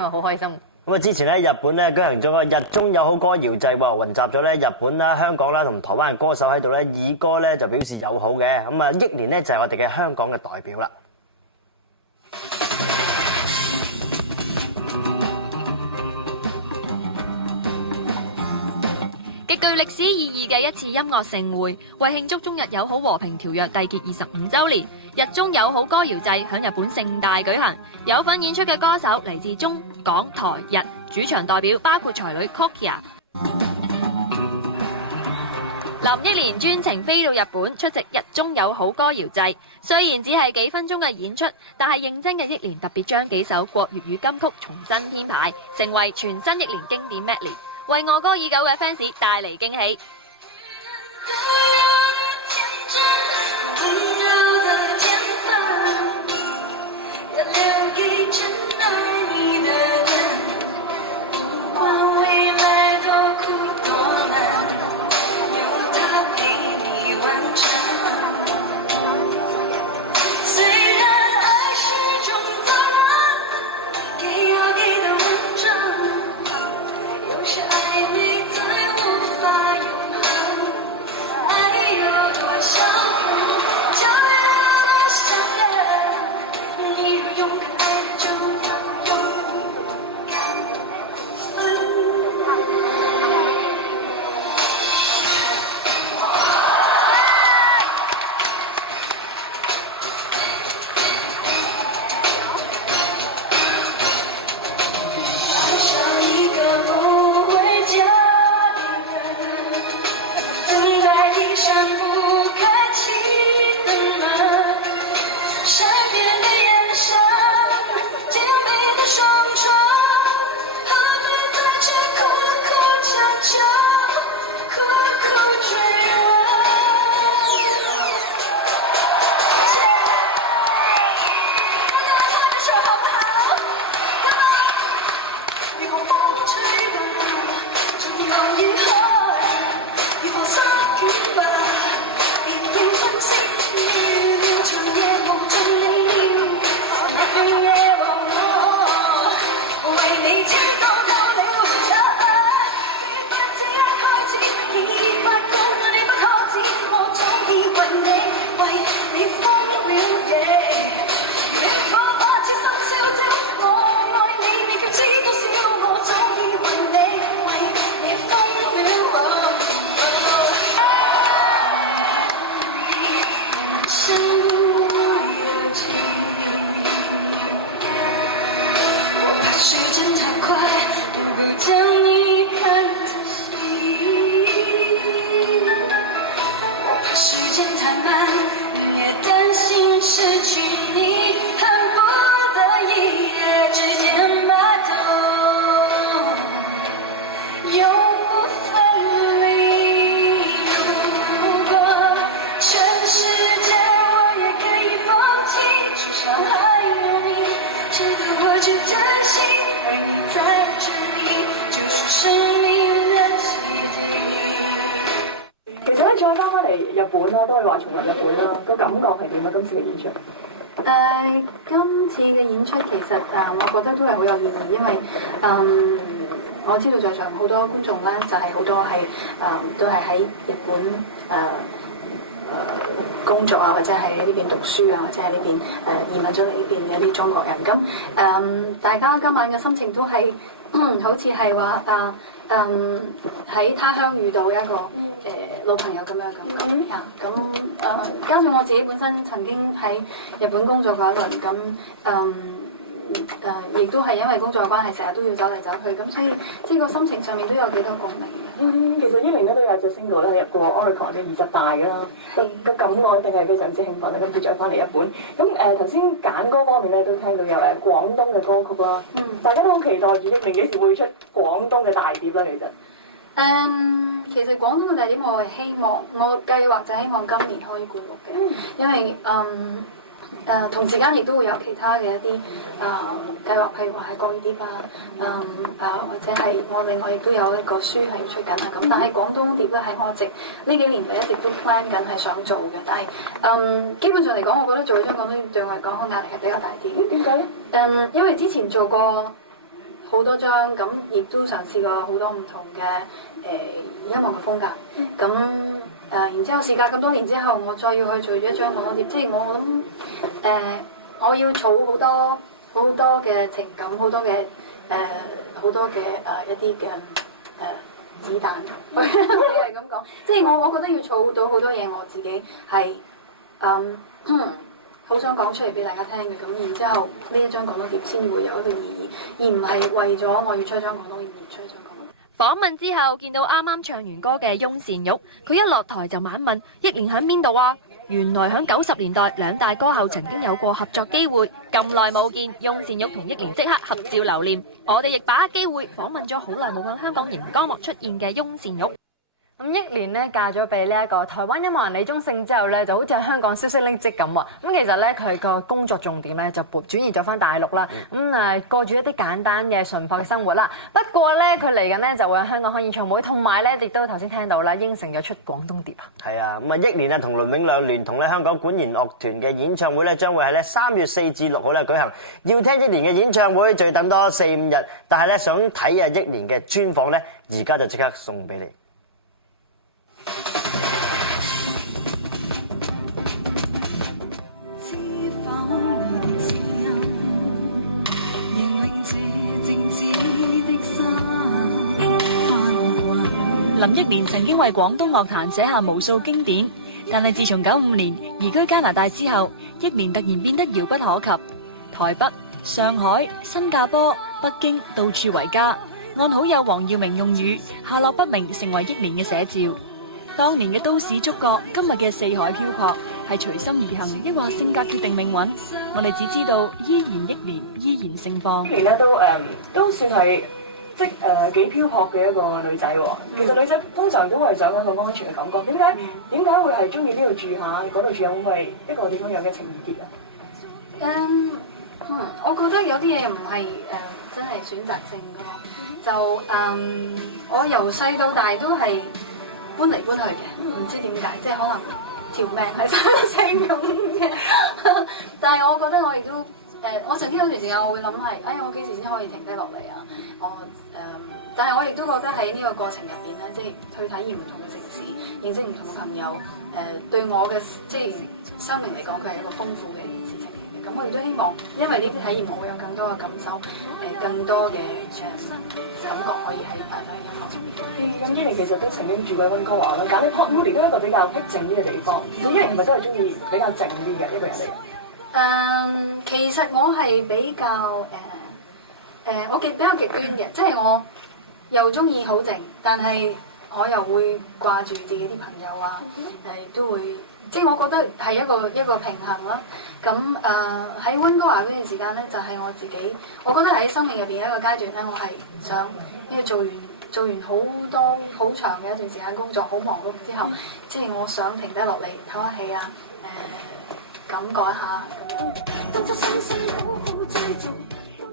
啊，好開心。咁啊，之前咧日本咧舉行咗個日中友好歌謠祭喎，雲集咗咧日本啦、香港啦同台灣嘅歌手喺度咧，以歌咧就表示友好嘅。咁啊，憶蓮咧就係我哋嘅香港嘅代表啦。極具歷史意義嘅一次音樂盛會，為慶祝中日友好和平條約締結25週年，日中友好歌謠祭響日本盛大舉行。有份演出嘅歌手嚟自中港台日，主場代表包括才女 Kokia。林憶蓮專程飛到日本出席日中友好歌謠祭，雖然只係幾分鐘嘅演出，但係認真嘅憶蓮特別將幾首國粵語金曲重新編排，成為全新憶蓮經典 medley， 為愛歌已久嘅 fans 帶嚟驚喜。再翻返嚟日本啦，都可以話重臨日本啦，個感覺係點啊？今次嘅演出？今次嘅演出其實我覺得都係好有意義，因為我知道在場好多觀眾咧，就係好多係都係喺日本工作啊，或者係喺呢邊讀書啊，或者係呢邊移民咗嚟呢邊嘅一啲中國人。咁大家今晚嘅心情都係好似係話喺他鄉遇到一個老朋友咁樣嘅感覺啊。咁加上我自己本身曾經喺日本工作過一輪，咁亦都係因為工作嘅關係，成日都要走嚟走去，咁所以即係個心情上面都有幾多共鳴嘅。其實憶蓮咧都有隻 single 咧入過 Oricon 嘅20大㗎啦，個感覺一定係非常之興奮啦。咁佢再翻嚟日本，咁頭先揀歌方面咧都聽到有廣東嘅歌曲啦，大家都好期待住憶蓮幾時會出廣東嘅大碟啦。其實廣東嘅大碟我係希望，我計劃就希望今年可以灌錄嘅，因為同時間亦都會有其他嘅一啲計劃，譬如話係國語碟或者係我另外亦都有一個書係要出緊啊咁。但係廣東碟咧係我呢幾年嚟一直都 plan 緊係想做嘅，但係基本上嚟講，我覺得做咗廣東碟對我嚟講壓力係比較大啲。點解咧？因為之前做過好多張，咁亦都嘗試過好多唔同嘅音樂嘅風格。咁然之後事隔咁多年之後，我再要去做一張廣東碟，即係我諗我要儲好多嘅情感，好多嘅一啲嘅子彈，可以係咁講。即係我覺得要儲到好多嘢，我自己係好想講出嚟俾大家聽嘅。咁然之後呢一張廣東碟先會有一個意義，而唔係為咗我要出一張廣東碟而出一張廣東碟。訪問之後，見到啱啱唱完歌嘅翁倩玉，佢一落台就猛問憶蓮喺邊度啊？原來喺90年代兩大歌后曾經有過合作機會，咁耐冇見，翁倩玉同憶蓮即刻合照留念。我哋亦把握機會訪問咗好耐冇喺香港熒光幕出現嘅翁倩玉。咁憶蓮咧嫁咗俾呢一個台灣音樂人李宗盛之後咧，就好似喺香港消息匿跡咁喎。咁其實咧佢個工作重點咧就轉移咗翻大陸啦。過住一啲簡單嘅淳樸嘅生活啦。不過咧佢嚟緊咧就會喺香港開演唱會，同埋咧亦都頭先聽到啦，應承咗出廣東碟啊。係啊，咁啊憶蓮啊同倫永亮聯同咧香港管弦樂團嘅演唱會咧，將會喺咧3月4至6號咧舉行。要聽憶蓮嘅演唱會，就要等多4-5日。但係咧想睇啊憶蓮嘅專訪咧，而家就即刻送俾你。林憶蓮曾經為廣東樂壇寫下無數經典，但係自從95年移居加拿大之後，憶蓮突然變得遙不可及。台北、上海、新加坡、北京到處為家，按好友黃耀明用語，下落不明成為憶蓮嘅寫照。當年嘅都市觸覺，今日嘅四海漂泊，係隨心而行，抑或性格決定命運？我哋只知道依然憶蓮，依然盛放。憶蓮咧都算係幾漂泊嘅一個女仔喎。其實女仔通常都係想一個安全嘅感覺。點解會係中意呢度住下？嗰度住有冇係一個點樣樣嘅情意結啊？我覺得有啲嘢唔係真係選擇性嘅咯。就我由細到大都係搬嚟搬去嘅，唔知點解，即係可能條命係生性咁嘅。但係我覺得我亦都我曾經有段時間我會諗係，我幾時先可以停低落嚟啊？但係我亦都覺得喺呢個過程入邊咧，即係去體驗唔同嘅城市，認識唔同嘅朋友，對我嘅即係生命嚟講，佢係一個豐富嘅事情。咁我亦都希望，因為呢啲體驗，我會有更多嘅感受，更多嘅感覺可以喺擺喺音樂上面。咁憶蓮其實都曾經住過溫哥華啦，揀啲 Port Moody 都係一個比較僻靜啲嘅地方。其實憶蓮係咪都係中意比較靜啲嘅一個人嚟？其實我係比較我比較極端嘅，即係我又中意好靜，但係我又會掛住自己啲朋友啊，都會。即係我覺得係一個平衡啦。咁喺溫哥華嗰段時間咧，就係我自己，我覺得喺生命入邊一個階段咧，我係想因為做完好多好長嘅一段時間工作，好忙碌之後，即係我想停低落嚟唞下氣啊，感覺一下咁樣。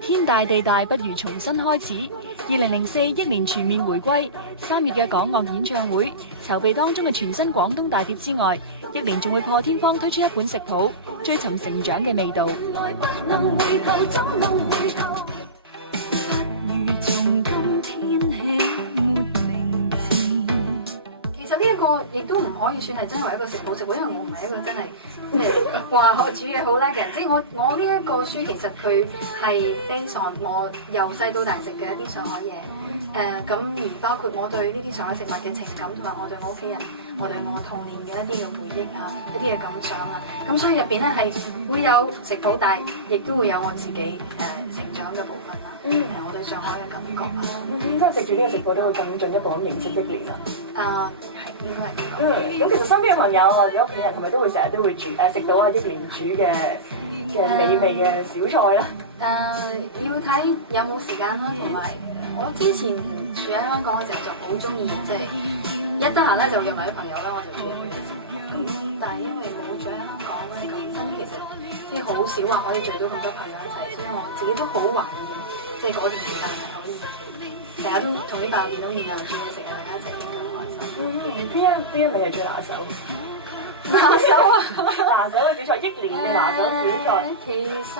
天大地大，不如重新開始。2004憶蓮全面回歸，3月嘅港樂演唱會籌備當中嘅全新廣東大碟之外，憶蓮仲會破天荒推出一本食譜，追尋成長嘅味道。其實呢一個亦都唔可以算係真係一個食譜，因為我唔係一個真係話學煮嘢好叻嘅人。即係我呢一個書其實佢係 base on 我由細到大食嘅一啲上海嘢。咁而包括我對呢啲上海食物嘅情感，同埋我對我屋企人，我對我童年嘅一啲嘅回憶啊，一啲嘅感想啊，咁所以入邊咧係會有食譜，但係亦都會有我自己成長嘅部分啦，我對上海嘅感覺啊，即係食住呢個食譜都會更進一步咁認識憶蓮啦。係應該係咁講。咁其實身邊嘅朋友或者屋企人係咪都會成日都會食到憶蓮煮嘅美味嘅小菜啦？要睇有冇時間啦，同埋我之前住喺香港嘅時候就好中意，即係一得閒咧就約埋啲朋友啦，我就中意去食。咁但係因為冇住喺香港咧，咁其實即係好少話可以聚到咁多朋友一齊，所以我自己都好懷念，即係嗰段時間係可以成日都同啲朋友見到面啊，煮嘢食啊，大家一齊傾咁開心。邊一味係最拿手？拿手嘅小菜，憶蓮嘅拿手小菜。其實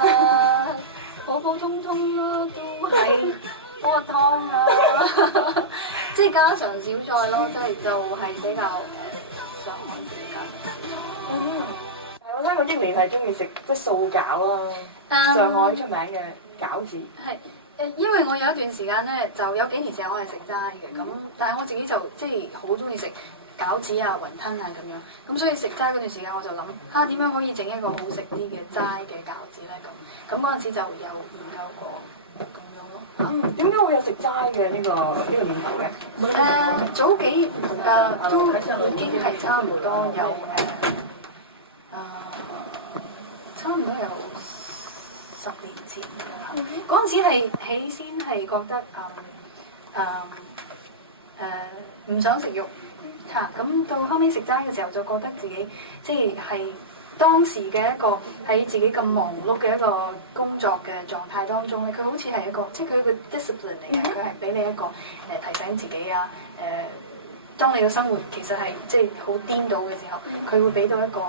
普普通通咯，都係煲個湯啊，即係家常小菜咯，即係就係比較上海啲家。我聽過憶蓮係中意食即係素餃啦，上海出名嘅餃子。係因為我有一段時間咧，就有幾年時間我係食齋嘅，咁但係我自己就即係好中意食餃子啊、雲吞啊咁樣，咁所以食齋嗰段時間我就諗點樣可以整一個好食啲嘅齋嘅餃子咧咁嗰陣時就有研究過咁樣咯。點解會有食齋嘅呢個念頭嘅？早幾都已經係差唔多有差唔多有10年前嗰陣時係起先係覺得唔想食肉嚇，咁到後尾食齋嘅時候就覺得自己即係當時嘅一個喺自己咁忙碌嘅一個工作嘅狀態當中咧，佢好似係一個即係佢一個 discipline 嚟嘅，佢係俾你一個提醒自己啊當你嘅生活其實係即係好顛倒嘅時候，佢會俾到一個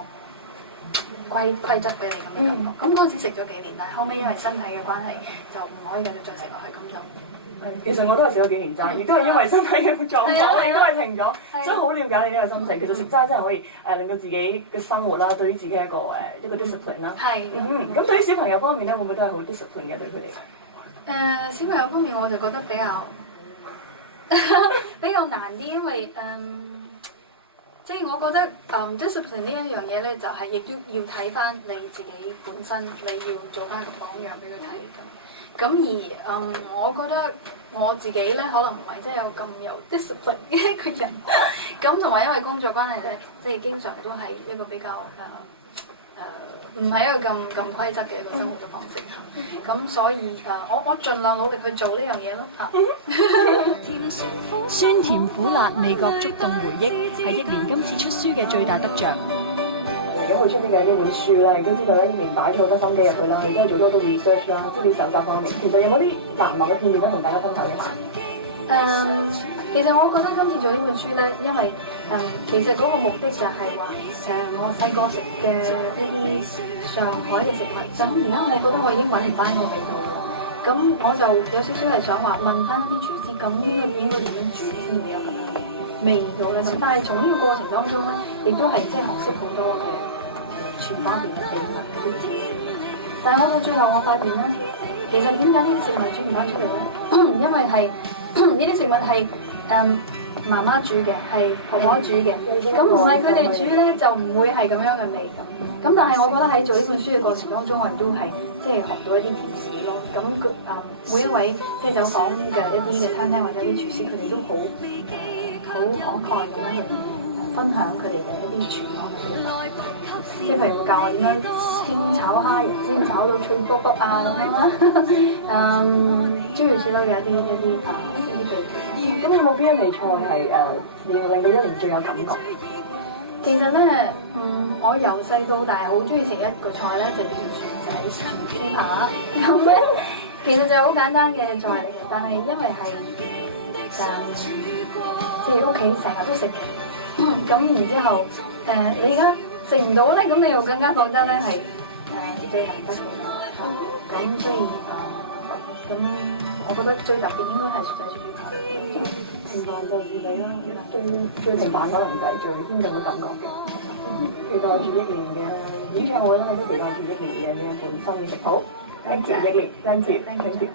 規則俾你咁嘅感覺。咁嗰陣時食咗幾年，但係後尾因為身體嘅關係就唔可以繼續再食落去，咁就。其實我都係食咗幾年齋，亦都係因為身體嘅狀況，亦都係停咗，所以好了解你呢個心情。其實食齋真係可以令到自己嘅生活啦，對於自己一個 discipline 啦。係。咁對於小朋友方面咧，會唔會都係好 discipline 嘅對佢哋？小朋友方面我就覺得比較難啲，因為即係我覺得discipline 呢一樣嘢咧，就係亦都要睇翻你自己本身，你要做翻個榜樣俾佢睇咁。咁而我覺得我自己咧，可能唔係真係有咁有 discipline 嘅一個人。咁同埋因為工作關係咧，即係經常都係一個比較唔係一個咁規則嘅一個生活嘅方式嚇。咁所以我盡量努力去做呢樣嘢咯嚇。酸甜苦辣味覺觸動回憶，係憶蓮今次出書嘅最大得着。咁會出呢嘅呢本書啦，亦都知道咧，憶蓮擺咗好多心機入去啦，亦都係做咗好多 research 啦，資料搜集方面。其實有冇啲難忘嘅片段都同大家分享一下？其實我覺得今次做呢本書咧，因為其實嗰個目的就係話我細個食嘅一啲上海嘅食物，咁而家我覺得我已經揾唔翻個味道啦。咁我就有少少係想話問翻啲廚師，咁呢個應該點樣煮先會有咁樣嘅味道咧？咁但係從呢個過程當中咧，亦都係即係學識好多嘅全方面嘅秘密嗰啲知識。但係我到最後我發現咧，其實點解呢啲食物煮唔翻出嚟咧？因為係呢啲食物係媽媽煮嘅，係婆婆煮嘅，咁唔係佢哋煮咧就唔會係咁樣嘅味咁。咁但係我覺得喺做呢本書嘅過程當中，我亦都係即係學到一啲貼士咯。咁每一位即係走訪嘅一啲嘅餐廳或者啲廚師，佢哋都好慷慨咁樣去分享佢哋嘅一啲廚房嘅秘密，即係譬如會教我點樣炒蝦仁先炒到脆卜卜啊咁樣啦，諸如此類嘅一啲秘訣。咁有冇邊一味菜係令到憶蓮最有感覺？其實咧，我由細到大好中意食一個菜咧，就叫薯仔、豬扒。咁咧，其實就係好簡單嘅菜嚟嘅，但係因為係即係屋企成日都食嘅，咁然之後你而家食唔到咧，咁你又更加覺得咧係最難得嘅嚇。咁所以咁我覺得最特別應該係薯仔、豬扒。平凡就是你啦，最平凡可能就係最牽動嘅感覺嘅。期待住憶蓮嘅演唱會啦，亦都期待住憶蓮嘅呢一本新嘅食譜。Thank you，憶蓮，Thank you，Thank you。